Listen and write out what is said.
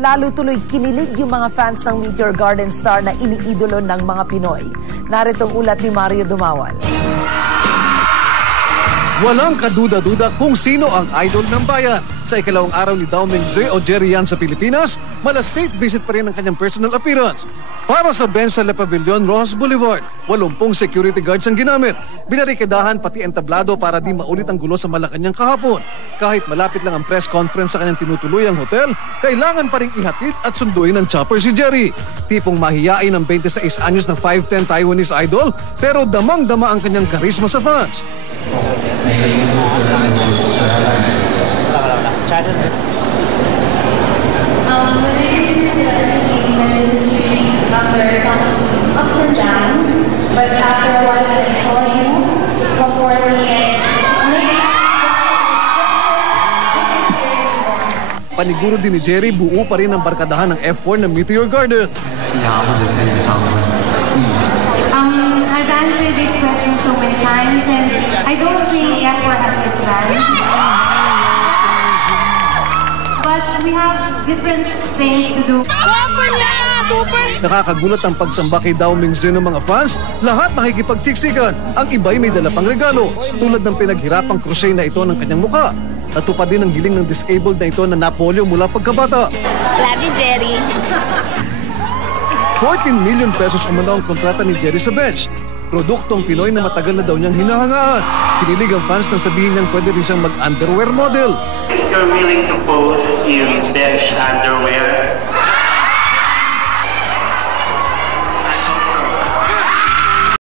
Lalo tuloy kinilig yung mga fans ng Meteor Garden star na iniidolo ng mga Pinoy. Narito ang ulat ni Mario Dumawan. Walang kaduda-duda kung sino ang idol ng bayan. Sa ikalawang araw ni Dao Mingze o Jerry Yan sa Pilipinas, mala state visit pa rin ang kanyang personal appearance. Para sa bench sa Le Pavilion, Rojas Boulevard, 80 security guards ang ginamit. Binarikadahan pati entablado para di maulit ang gulo sa Malacanang kahapon. Kahit malapit lang ang press conference sa kanyang tinutuluyang hotel, kailangan pa rin ihatid at sunduin ng chopper si Jerry. Tipong mahiyain ng 26 anyos na 5'10 Taiwanese idol, pero damang-dama ang kanyang karisma sa fans. After some ups and downs, but after a while I saw you comforting and Paniguro din ni Jerry, buo pa rin ang barkadahan ng F4 ng Meteor Garden. I've answered this question so many times and I don't think F4 has this plan. But we have different things to do. Nakakagulat ang pagsamba kay Dao Mingze ng mga fans. Lahat nakikipagsiksikan. Ang iba'y may dala pang regalo, tulad ng pinaghirapang crochet na ito ng kanyang mukha. Natupad din ang giling ng disabled na ito na napolyo mula pagkabata. Love you, Jerry. 14 million pesos umano ang kontrata ni Jerry sa bench. Produktong Pinoy na matagal na daw niyang hinahangaan. Kinilig ang fans nang sabihin niyang pwede rin siyang mag-underwear model. If you're willing to pose in bench underwear,